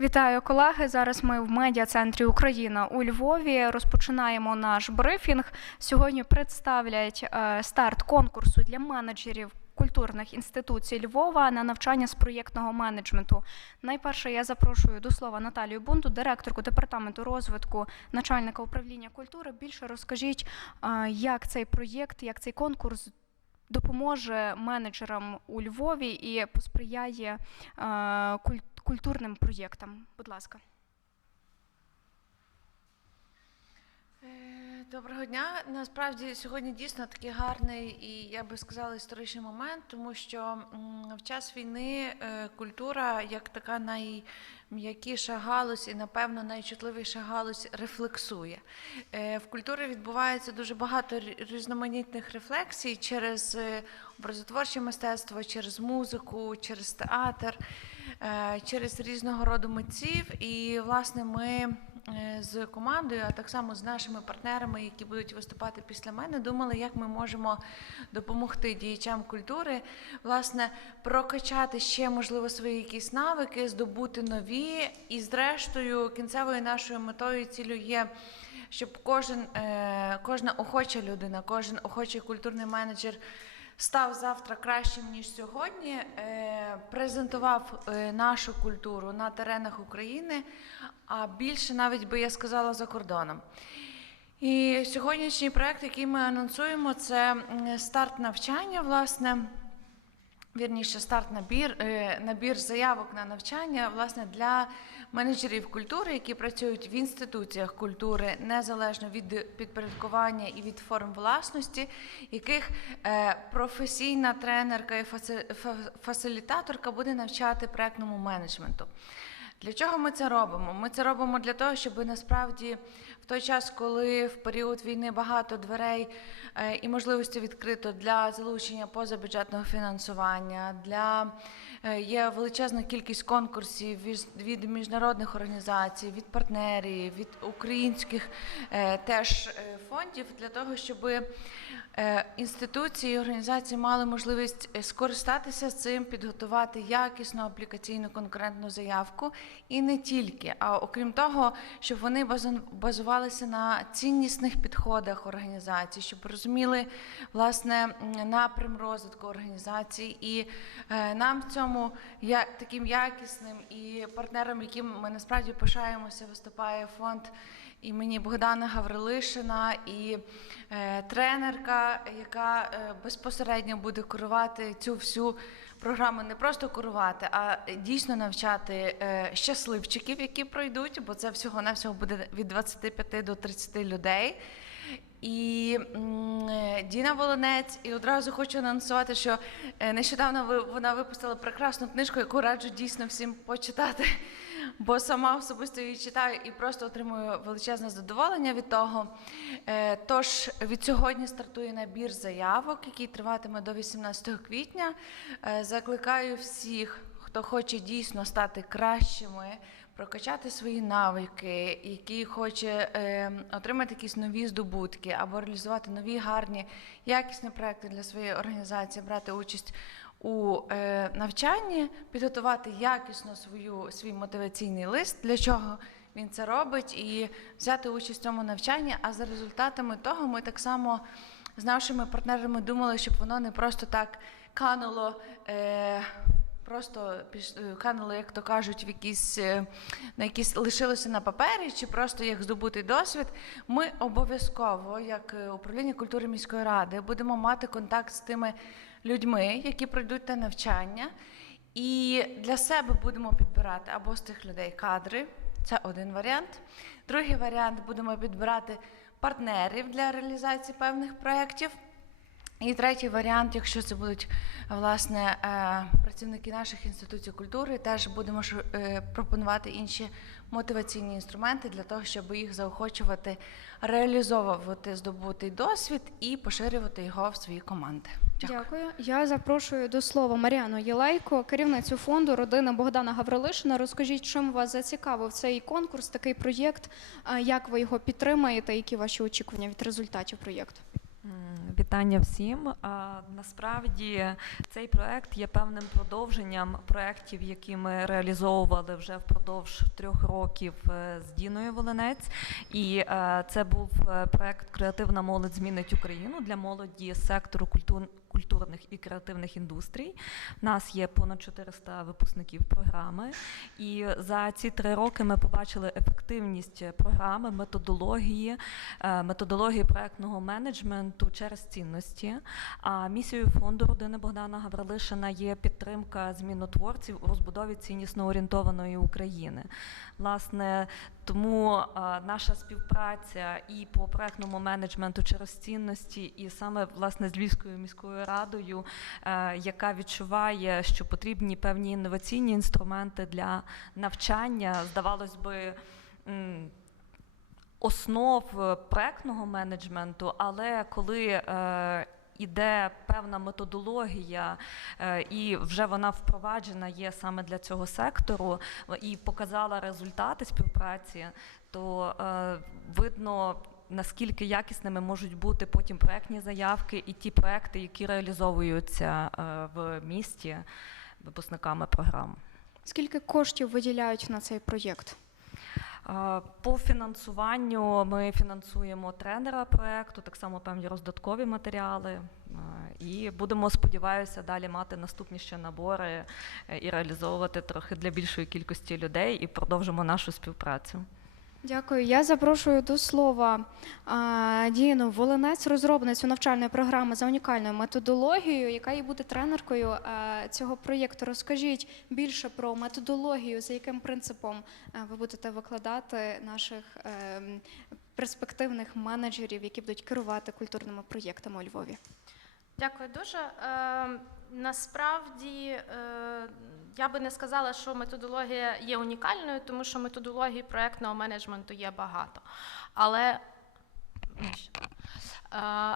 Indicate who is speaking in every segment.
Speaker 1: Вітаю колеги. Зараз ми в медіа-центрі Україна у Львові. Розпочинаємо наш брифінг. Сьогодні представлять е, старт конкурсу для менеджерів культурних інституцій Львова на навчання з проєктного менеджменту. Найперше я запрошую до слова Наталію Бунту, директорку департаменту розвитку, начальника управління культури. Більше розкажіть, е, як цей проєкт, як цей конкурс допоможе менеджерам у Львові і посприяє е, куль- культурним проєктам. Будь ласка.
Speaker 2: Доброго дня. Насправді сьогодні дійсно такий гарний і я би сказала історичний момент, тому що в час війни е, культура як така найм'якіша галузь і напевно найчутливіша галузь рефлексує. Е, В культурі відбувається дуже багато різноманітних рефлексій через е, образотворче мистецтво, через музику, через театр, е, через різного роду митців. І власне ми е, з командою, а так само з нашими партнерами, які будуть виступати після мене, думали, як ми можемо допомогти діячам культури, власне, прокачати ще можливо свої якісь навики, здобути нові. І зрештою, кінцевою нашою метою і цілею є. Щоб кожен, е, кожна охоча людина, кожен охочий культурний менеджер став завтра кращим ніж сьогодні, е, презентував е, нашу культуру на теренах України, а більше навіть би я сказала за кордоном. І сьогоднішній проект, який ми анонсуємо, це старт навчання, власне. Вірніше, старт набір, е, набір заявок на навчання власне для менеджерів культури, які працюють в інституціях культури незалежно від підпорядкування і від форм власності, яких е, професійна тренерка і фаси- фасилітаторка буде навчати проектному менеджменту. Для чого ми це робимо? Ми це робимо для того, щоб насправді в той час, коли в період війни багато дверей е, і можливості відкрито для залучення позабюджетного фінансування, для е, є величезна кількість конкурсів від, міжнародних організацій, від партнерів, від українських е, теж фондів, для того, щоб інституції і організації мали можливість скористатися цим, підготувати якісну аплікаційну конкурентну заявку. І не тільки, а окрім того, щоб вони базон- базувалися на ціннісних підходах організацій, щоб розуміли власне напрям розвитку організацій, і е, нам в цьому я таким якісним і партнером, яким ми насправді пишаємося, виступає фонд імені Богдана Гаврилишина і е, тренерка, яка е, безпосередньо буде керувати цю всю програму, не просто курувати, а дійсно навчати е, щасливчиків, які пройдуть, бо це всього навсього буде від 25 до 30 людей. І Діна Волонець, і одразу хочу анонсувати, що е, нещодавно ви- вона випустила прекрасну книжку, яку раджу дійсно всім почитати, бо сама особисто її читаю і просто отримую величезне задоволення від того. Е, Тож від сьогодні стартує набір заявок, який триватиме до 18 квітня. Е, Закликаю всіх, хто хоче дійсно стати кращими, прокачати свої навики, який хоче е, отримати якісь нові здобутки або реалізувати нові гарні якісні проекти для своєї організації, брати участь у е, навчанні, підготувати якісно свою свій мотиваційний лист, для чого він це робить, і взяти участь в цьому навчанні. А за результатами того ми так само з нашими партнерами думали, щоб воно не просто так кануло. Е, Просто е, як то кажуть, в якісь на якісь лишилося на папері, чи просто як здобутий досвід. Ми обов'язково, як управління культури міської ради, будемо мати контакт з тими людьми, які пройдуть те навчання, і для себе будемо підбирати або з тих людей кадри. Це один варіант. Другий варіант будемо підбирати партнерів для реалізації певних проєктів. І третій варіант, якщо це будуть власне е, працівники наших інституцій культури, теж будемо е, пропонувати інші мотиваційні інструменти для того, щоб їх заохочувати, реалізовувати здобутий досвід і поширювати його в свої команди. Дякую.
Speaker 1: Дякую. Я запрошую до слова Мар'яну Єлейко, керівницю фонду родини Богдана Гаврилишина. Розкажіть, чим вас зацікавив цей конкурс, такий проєкт, як ви його підтримаєте, які ваші очікування від результатів проєкту?
Speaker 3: Вітання всім. Насправді цей проект є певним продовженням проєктів, які ми реалізовували вже впродовж трьох років е, з Діною Волинець. І е, це був е, проект Креативна молодь змінить Україну для молоді з сектору культур. Культурних і креативних індустрій. У нас є понад 400 випускників програми, і за ці три роки ми побачили ефективність програми, методології, е, методології проектного менеджменту через цінності. А місією фонду родини Богдана Гаврилишина є підтримка змінотворців у розбудові ціннісно орієнтованої України. Власне, тому е, наша співпраця і по проектному менеджменту через цінності, і саме власне з Львівською міською радою, е, яка відчуває, що потрібні певні інноваційні інструменти для навчання, здавалось би. Основ е, проектного менеджменту, але коли е, іде певна методологія, е, і вже вона впроваджена є саме для цього сектору, і показала результати співпраці, то е, видно. Наскільки якісними можуть бути потім проектні заявки і ті проекти, які реалізовуються е, в місті випускниками програм.
Speaker 1: Скільки коштів виділяють на цей проєкт?
Speaker 3: По фінансуванню ми фінансуємо тренера проекту, так само певні роздаткові матеріали. е, І будемо, сподіваюся, далі мати наступні ще набори е, і реалізовувати трохи для більшої кількості людей і продовжимо нашу співпрацю.
Speaker 1: Дякую. Я запрошую до слова Діну Волинець, розробницю навчальної програми за унікальною методологією, яка і буде тренеркою цього проєкту. Розкажіть більше про методологію, за яким принципом ви будете викладати наших ем, перспективних менеджерів, які будуть керувати культурними проєктами у Львові.
Speaker 4: Дякую дуже. Насправді е, я би не сказала, що методологія є унікальною, тому що методологій проектного менеджменту є багато. Але,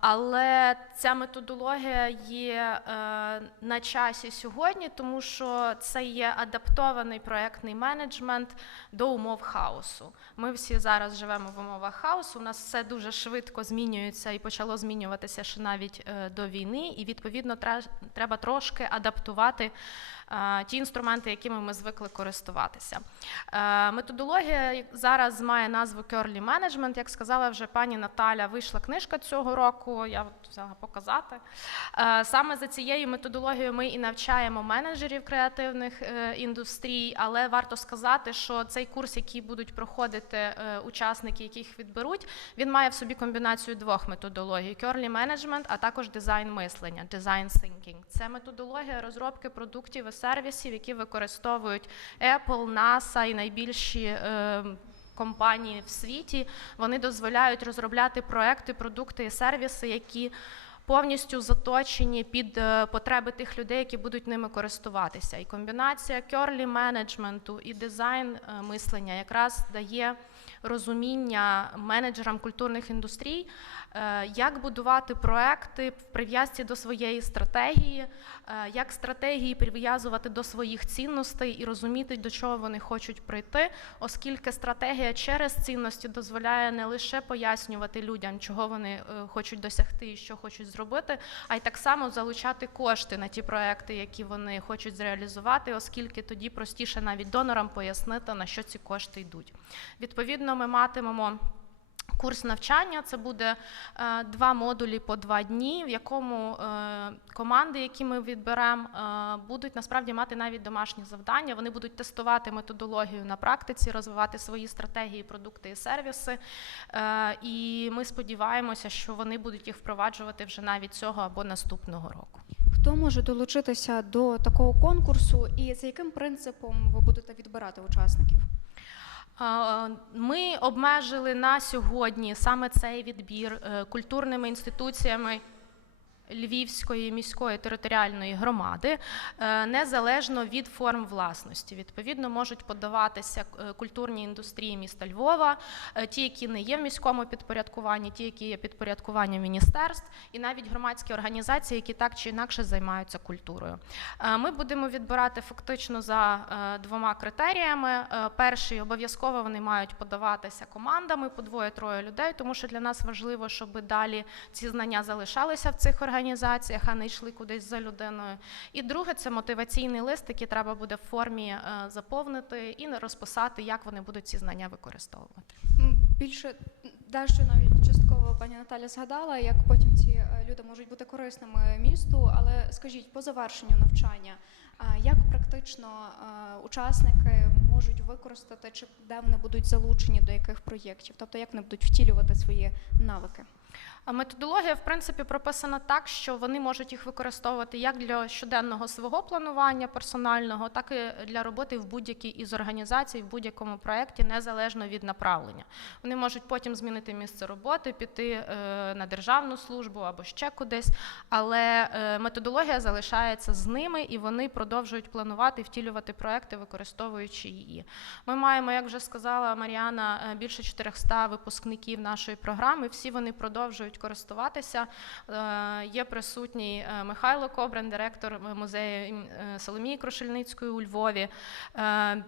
Speaker 4: але ця методологія є е, на часі сьогодні, тому що це є адаптований проектний менеджмент до умов хаосу. Ми всі зараз живемо в умовах хаосу. У нас все дуже швидко змінюється і почало змінюватися ще навіть е, до війни. І відповідно треба трошки адаптувати е, ті інструменти, якими ми звикли користуватися. Е, Методологія зараз має назву Curly Management. Як сказала вже пані Наталя, вийшла книжка цього року. Я от взяла показати. Е, Саме за цією методологією ми і навчаємо менеджерів креативних е, індустрій, але варто сказати, що цей курс, який будуть проходити учасники, яких відберуть, він має в собі комбінацію двох методологій: Curly Management, а також дизайн мислення, Design Thinking. Це методологія розробки продуктів сервісів, які використовують Apple, NASA і найбільші. е, Компанії в світі вони дозволяють розробляти проекти, продукти і сервіси, які повністю заточені під е, потреби тих людей, які будуть ними користуватися. І комбінація керлі менеджменту і дизайн е, мислення якраз дає розуміння менеджерам культурних індустрій, як будувати проекти в прив'язці до своєї стратегії, е, як стратегії прив'язувати до своїх цінностей і розуміти, до чого вони хочуть прийти, оскільки стратегія через цінності дозволяє не лише пояснювати людям, чого вони е, хочуть досягти і що хочуть зробити, а й так само залучати кошти на ті проекти, які вони хочуть зреалізувати, оскільки тоді простіше навіть донорам пояснити, на що ці кошти йдуть. Відповідно, ми матимемо. Курс навчання це буде е, два модулі по два дні, в якому е, команди, які ми відберемо, е, будуть насправді мати навіть домашні завдання. Вони будуть тестувати методологію на практиці, розвивати свої стратегії, продукти і сервіси. Е, і ми сподіваємося, що вони будуть їх впроваджувати вже навіть цього або наступного року.
Speaker 1: Хто може долучитися до такого конкурсу, і за яким принципом ви будете відбирати учасників?
Speaker 4: Ми обмежили на сьогодні саме цей відбір е, культурними інституціями. Львівської міської територіальної громади е, незалежно від форм власності. Відповідно, можуть подаватися е, культурні індустрії міста Львова, е, ті, які не є в міському підпорядкуванні, ті, які є підпорядкуванням міністерств, і навіть громадські організації, які так чи інакше займаються культурою. Ми будемо відбирати фактично за двома критеріями. Перший обов'язково вони мають подаватися командами по двоє-троє людей, тому що для нас важливо, щоб далі ці знання залишалися в цих організаціях, а не йшли кудись за людиною. І друге це мотиваційний лист, який треба буде в формі е, заповнити і розписати, як вони будуть ці знання використовувати.
Speaker 1: Більше дещо навіть частково пані Наталя згадала, як потім ці е, люди можуть бути корисними місту. Але скажіть, по завершенню навчання, як практично е, учасники можуть використати чи де вони будуть залучені до яких проєктів? Тобто як вони будуть втілювати свої навики?
Speaker 4: Методологія, в принципі, прописана так, що вони можуть їх використовувати як для щоденного свого планування персонального, так і для роботи в будь-якій із організацій, в будь-якому проєкті, незалежно від направлення. Вони можуть потім змінити місце роботи, піти е, на державну службу або ще кудись, але е, методологія залишається з ними, і вони продовжують планувати втілювати проекти, використовуючи її. Ми маємо, як вже сказала Маріана, е, більше 400 випускників нашої програми. Всі вони продовжують користуватися. Е, Є присутній е, Михайло Кобрин, директор музею е, Соломії Крушельницької у Львові.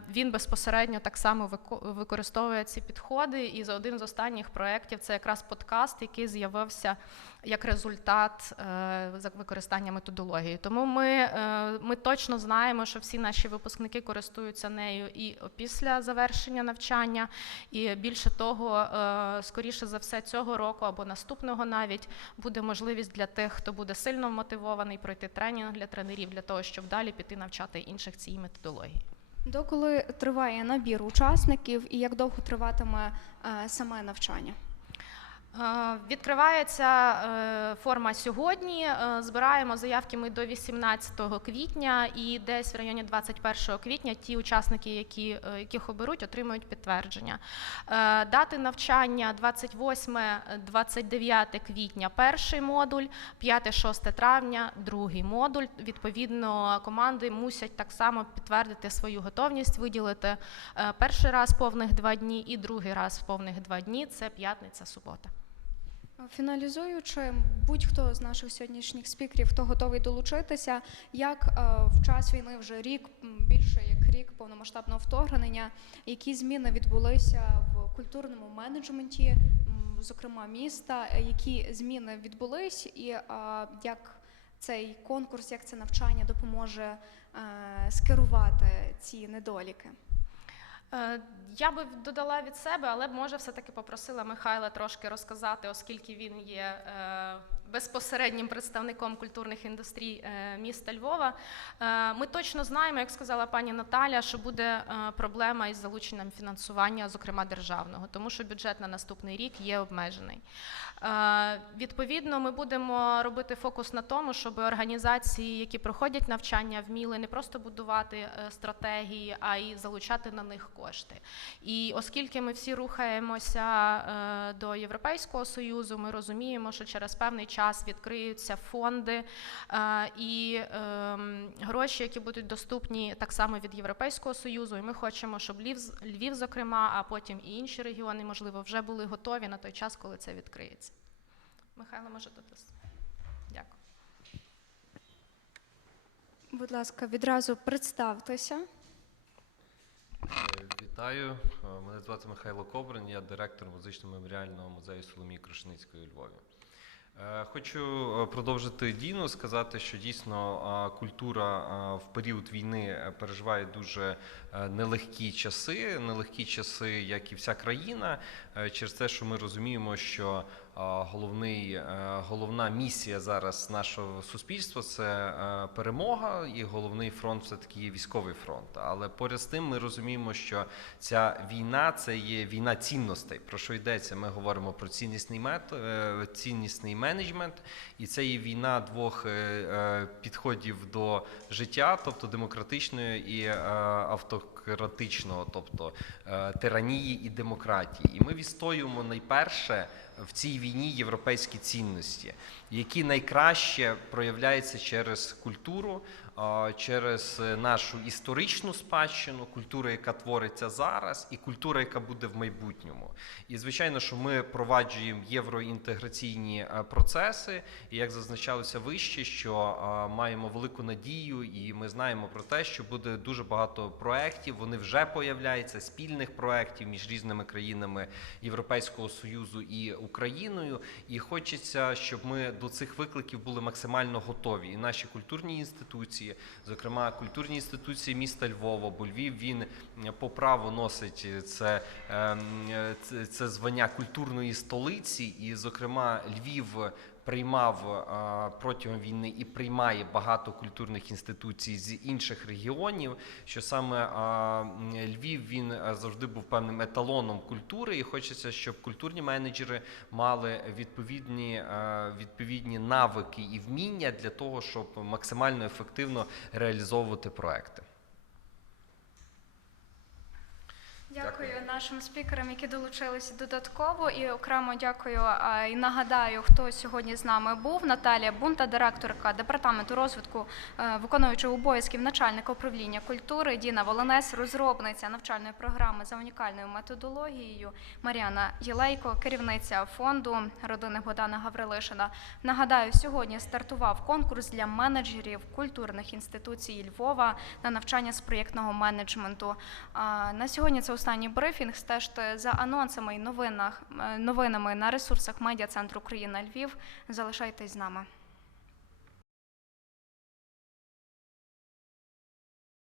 Speaker 4: Він безпосередньо так само використовує ці підходи. І за один з останніх проєктів це якраз подкаст, який з'явився як результат е, використання методології. Тому ми, е, ми точно знаємо, що всі наші випускники користуються нею і після завершення навчання. І більше того, е, скоріше за все, цього року або наступного навіть буде можливість для тих, хто буде сильно мотивований пройти тренінг для тренерів, для того, щоб далі піти навчати інших цій методології.
Speaker 1: Доколи триває набір учасників і як довго триватиме саме навчання?
Speaker 4: Е, Відкривається е, форма сьогодні. Е, Збираємо заявки ми до 18 квітня, і десь в районі 21 квітня ті учасники, які, яких оберуть, отримують підтвердження. Дати навчання 28-29 квітня перший модуль, 5-6 травня другий модуль. Відповідно, команди мусять так само підтвердити свою готовність, виділити перший раз повних два дні і другий раз повних два дні це п'ятниця, субота.
Speaker 1: Фіналізуючи, будь-хто з наших сьогоднішніх спікерів, хто готовий долучитися, як е, в час війни вже рік, більше як рік повномасштабного вторгнення, які зміни відбулися в культурному менеджменті, зокрема міста, е, які зміни відбулись, і е, як цей конкурс, як це навчання допоможе скерувати ці недоліки?
Speaker 4: Е, Я би додала від себе, але може все-таки попросила Михайла трошки розказати, оскільки він є е, безпосереднім представником культурних індустрій е, міста Львова. Е, Ми точно знаємо, як сказала пані Наталя, що буде е, проблема із залученням фінансування, зокрема державного, тому що бюджет на наступний рік є обмежений. Відповідно, ми будемо робити фокус на тому, щоб організації, які проходять навчання, вміли не просто будувати стратегії, а й залучати на них кошти. І оскільки ми всі рухаємося до Європейського союзу, ми розуміємо, що через певний час відкриються фонди е, і ем, гроші, які будуть доступні так само від Європейського союзу. І ми хочемо, щоб Львів, Львів, зокрема, а потім і інші регіони, можливо, вже були готові на той час, коли це відкриється. Михайло може додати. Дякую.
Speaker 1: Будь ласка, відразу представтеся.
Speaker 5: Е, Вітаю, Е, мене звати Михайло Кобрин, я директор музично-меморіального музею Соломії Крушеницької у Львові. Е, Хочу е, продовжити Діну, сказати, що дійсно е, культура в період війни переживає дуже нелегкі часи, нелегкі часи, як і вся країна, через те, що ми розуміємо, що головний, е, головна місія зараз нашого суспільства це е, перемога, і головний фронт все таки є військовий фронт. Але поряд з тим ми розуміємо, що ця війна це є війна цінностей. Про що йдеться? Ми говоримо про ціннісний мет, е, ціннісний менеджмент, і це є війна двох підходів до життя, тобто демократичної і автократичного, тобто тиранії і демократії. І ми відстоюємо найперше в цій війні європейські цінності, які найкраще проявляються через культуру, через е, нашу історичну спадщину, культуру, яка твориться зараз, і культура, яка буде в майбутньому. І звичайно, що ми проваджуємо євроінтеграційні е, процеси, і як зазначалося вище, що е, маємо велику надію, і ми знаємо про те, що буде дуже багато проєктів. Вони вже появляються спільних проєктів між різними країнами Європейського союзу і Україною. І хочеться, щоб ми до цих викликів були максимально готові. І наші культурні інституції, зокрема культурні інституції міста Львова, бо Львів він по праву носить це, ем, це звання культурної столиці, і, зокрема, Львів. Приймав е, протягом війни і приймає багато культурних інституцій з інших регіонів. Що саме е, Львів він е, завжди був певним еталоном культури, і хочеться, щоб культурні менеджери мали відповідні, відповідні навики і вміння для того, щоб максимально ефективно реалізовувати проекти.
Speaker 1: Дякую нашим спікерам, які долучилися додатково. І окремо дякую і нагадаю, хто сьогодні з нами був. Наталія Бунта, директорка департаменту розвитку, е, виконуючого обов'язків начальника управління культури. Діна Волонес, розробниця навчальної програми за унікальною методологією. Мар'яна Єлейко, керівниця фонду родини Богдана Гаврилишина. Нагадаю, сьогодні стартував конкурс для менеджерів культурних інституцій Львова на навчання з проєктного менеджменту. На сьогодні це останній брифінг. Стежте за анонсами і новинах, е, новинами на ресурсах медіа центру Україна Львів. Залишайтесь з нами.